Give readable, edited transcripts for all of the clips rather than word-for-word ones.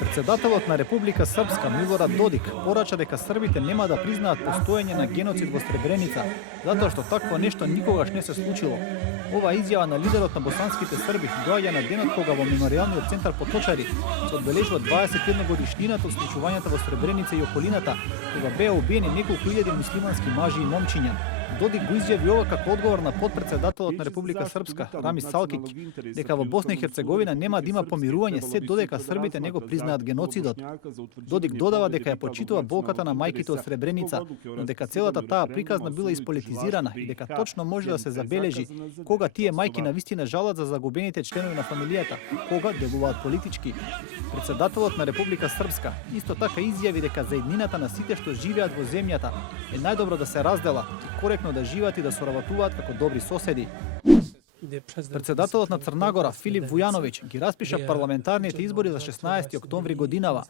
Председателот на Република Српска Милорад Додик порача дека србите нема да признаат постоење на геноцид во Сребреница, затоа што такво нешто никогаш не се случило. Ова изјава на лидерот на босанските срби доаѓа на денот кога во меморијалниот центар Поточари се одбележува 21 годишнината од случувањата во Сребреница и околината, кога беа убиени неколку илјади муслимански мажи и момчиња. Додик го изјави ова како одговор на подпредседателот на Република Српска Рамис Салкиќ дека во Босна и Херцеговина нема да има помирување се додека србите не го признаат геноцидот. Додик додава дека ја почитува болката на мајките од Сребреница, но дека целата таа приказна била исполитизирана и дека точно може да се забележи кога тие мајки навистина жалат за загубените членови на фамилијата, кога делуваат политички. Председателот на Република Српска исто така изјави дека заеднината на сите што живеат во земјата е најдобро да се разделат и коректно да живеат и да соработуваат како добри соседи. Председателот на Црна Гора Филип Вујановиќ ги распиша парламентарните избори за 16 октомври годинава.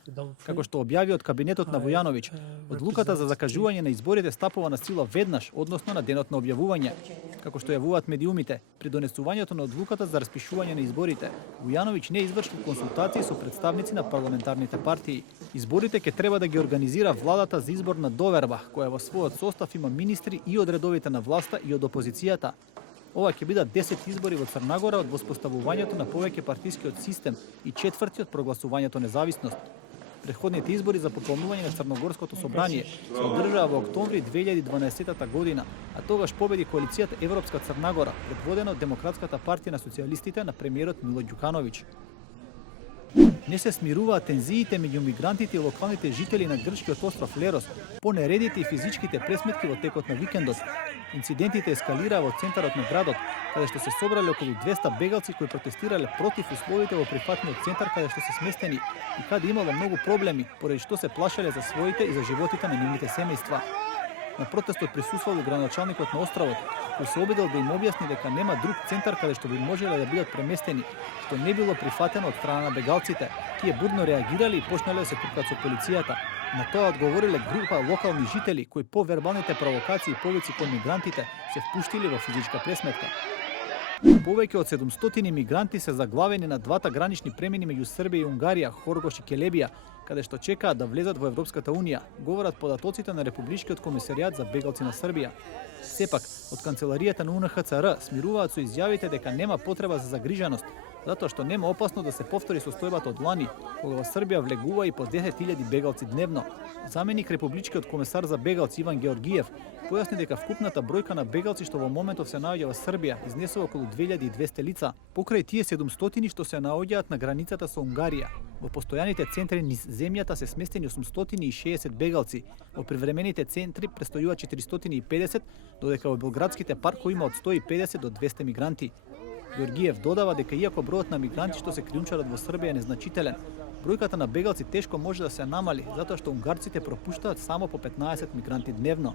Како што објави од кабинетот на Вујановиќ, одлуката за закажување на изборите стапува на сила веднаш, односно на денот на објавување. Како што јавуваат медиумите, при донесувањето на одлуката за распишување на изборите, Вујановиќ не извршил консултации со представници на парламентарните партии. Изборите ќе треба да ги организира владата за избор на доверба, која во својот состав има министри и од редовите на власта и од опозицијата. Ова ќе бидат 10 избори во Црна Гора од воспоставувањето на повеќе партискиот систем и 4 од прогласувањето независност. Претходните избори за пополнување на Црногорското собрание се одржаа во октомври 2012 година, а тогаш победи коалицијата Европска Црна Гора, предводена од Демократската партија на социјалистите на премиерот Мило Ѓукановиќ. Не се смируваат тензиите меѓу мигрантите и локалните жители на грчкиот остров Лерос по нередите и физичките пресметки во текот на викендот. Инцидентите ескалираа во центарот на градот, каде што се собрале околу 200 бегалци кои протестирале против условите во прифатниот центар каде што се сместени и каде имало многу проблеми, поради што се плашеле за своите и за животите на нивните семејства. На протестот присуствувал градоначалникот на островот, кој се обидел да им објасни дека нема друг центар каде што би можеле да бидат преместени, што не било прифатено од страна на бегалците. Тие бурно реагирале и почнале да се туркат со полицијата. На тоа одговориле група локални жители кои по вербалните провокации и повици кон мигрантите се впуштили во физичка пресметка. Повеќе од 700 мигранти се заглавени на двата гранични премини меѓу Србија и Унгарија, Хоргош и Келебија, каде што чекаат да влезат во Европската Унија, говорат податоците на Републичкиот комисаријат за бегалци на Србија. Сепак, од канцеларијата на УНХЦР смируваат со изјавите дека нема потреба за загриженост, затоа што нема опасно да се повтори состојбата од лани, кога во Србија влегува и по 10.000 бегалци дневно. Заменик Републичкиот комесар за бегалци Иван Георгиев појасни дека вкупната бројка на бегалци што во моментов се наоѓа во Србија изнесува околу 2200 лица, покрај тие 700 што се наоѓаат на границата со Унгарија. Во постојаните центри низ земјата се сместени 860 бегалци, во привремените центри престојува 450, додека во белградските паркови има од 150 до 200 мигранти. Георгиев додава дека иако бројот на мигранти што се кријумчарат во Србија е незначителен, бројката на бегалци тешко може да се намали, затоа што унгарците пропуштаат само по 15 мигранти дневно.